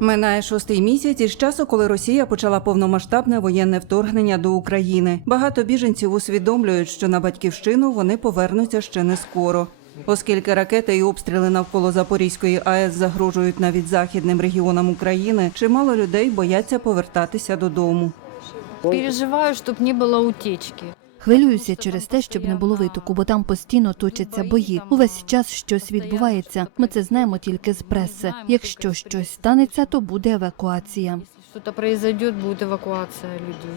Минає шостий місяць із часу, коли Росія почала повномасштабне воєнне вторгнення до України. Багато біженців усвідомлюють, що на батьківщину вони повернуться ще не скоро. Оскільки ракети і обстріли навколо Запорізької АЕС загрожують навіть західним регіонам України, чимало людей бояться повертатися додому. Переживаю, чтобы не было утечки. Хвилююся через те, щоб не було витоку, бо там постійно точаться бої. Увесь час щось відбувається. Ми це знаємо тільки з преси. Якщо щось станеться, то буде евакуація. Если что-то произойдет, будет эвакуация людей.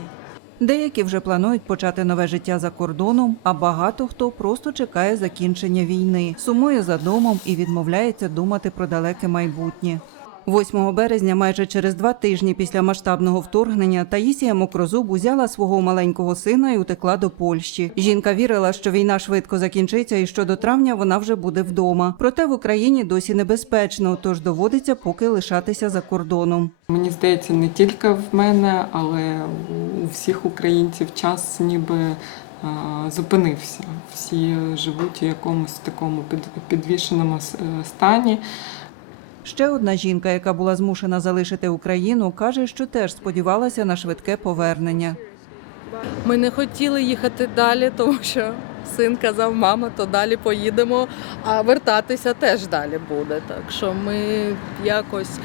Деякі вже планують почати нове життя за кордоном, а багато хто просто чекає закінчення війни, сумує за домом і відмовляється думати про далеке майбутнє. 8 березня, майже через два тижні після масштабного вторгнення, Таїсія Мокрозуб узяла свого маленького сина і утекла до Польщі. Жінка вірила, що війна швидко закінчиться і що до травня вона вже буде вдома. Проте в Україні досі небезпечно, тож доводиться поки лишатися за кордоном. Мені здається, не тільки в мене, але у всіх українців час ніби зупинився. Всі живуть у якомусь такому підвішеному е, стані. Ще одна жінка, яка була змушена залишити Україну, каже, що теж сподівалася на швидке повернення. Ми не хотіли їхати далі, тому що син казав, мама, то далі поїдемо, а вертатися теж далі буде. Так що ми якось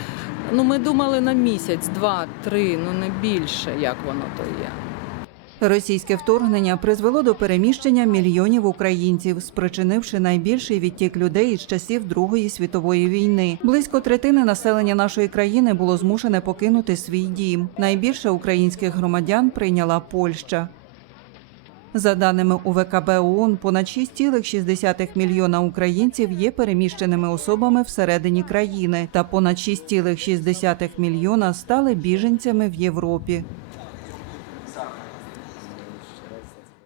ну ми думали на місяць, два, три, ну не більше, як воно то є. Російське вторгнення призвело до переміщення мільйонів українців, спричинивши найбільший відтік людей із часів Другої світової війни. Близько третини населення нашої країни було змушене покинути свій дім. Найбільше українських громадян прийняла Польща. За даними УВКБ ООН, понад 6,6 мільйона українців є переміщеними особами всередині країни, та понад 6,6 мільйона стали біженцями в Європі.